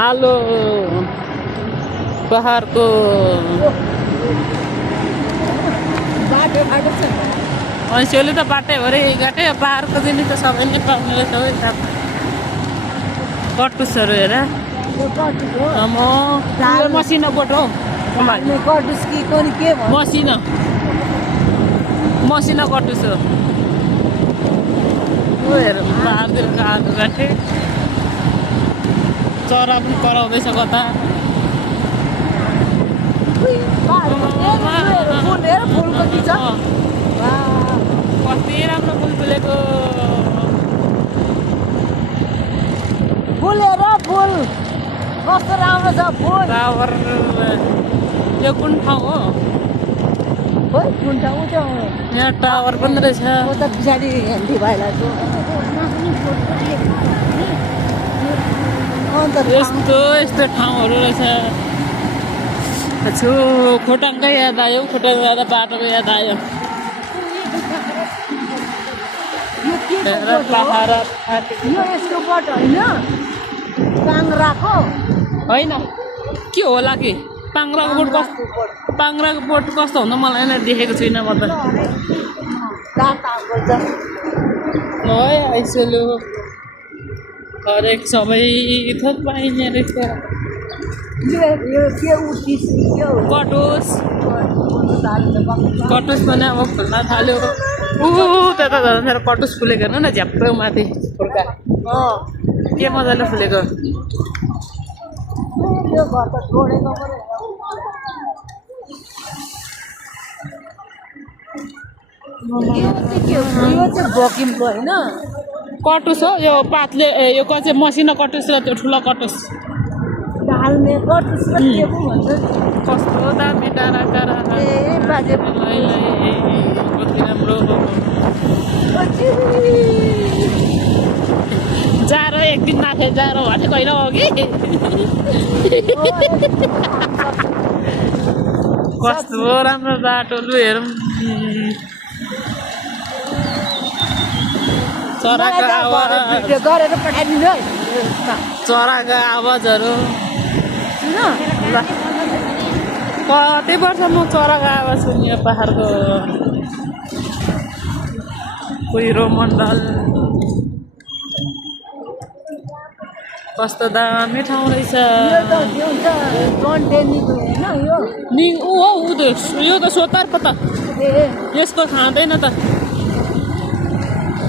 आलो पहाडको मान्छेहरूले त बाटै भरे घाटै पहाडको दिन त सबैले पाउने रहेछ है कटुसहरू हेर मसिनो बोट हौ मसिनो कटुस हो हेर पहाडतिर आएको घाटे चरा पनि कराउँदैछ कता कति राम्रो फुल फुलेको फुल कस्तो राम्रो छ फुल टावर यो कुन ठाउँ हो कुन ठाउँ छ यहाँ टावर पनि रहेछ म त पछाडि हेर्दै भइरहेको यस्तो यस्तो ठाउँहरू रहेछ छु खोटाङकै याद आयो खोटाङ जाँदा बाटोको याद आयो पहाड यो यस्तो बोट होइन पाङ्राको होइन के होला कि पाङ्राको बोट कस्तो पाङ्राको बोट कस्तो हुन्छ मलाई नै देखेको छुइनँ म त है आइसल्यो हरेक सबै थोक पाइने रहेछ कटुस पनि अब फुल्न थाल्यो त्यता झन् कटुस फुलेको हेर्नु न झ्याप्रो माथि फुल्का के मजाले फुलेको बकिमको होइन कटुस हो यो पातले यो चाहिँ मसिनो कटुस र त्यो ठुलो कटुस ढाल्ने कटुस र के पो भन्छ कस्तो दामी टाढा टाढा बाजे कति राम्रो जाडो एक दिन माथि जाडो भनेको होइन हो कि कस्तो राम्रो बाटो लु हेरौँ चराको आवाज गरेर पठाइदिनु है चराको आवाजहरू ल कति वर्ष म चराको आवाज सुन्यो पहाडको कुहिरो मण्डल कस्तो दामी ठाउँ रहेछ यो त सोतार पो त यसको खाँदैन त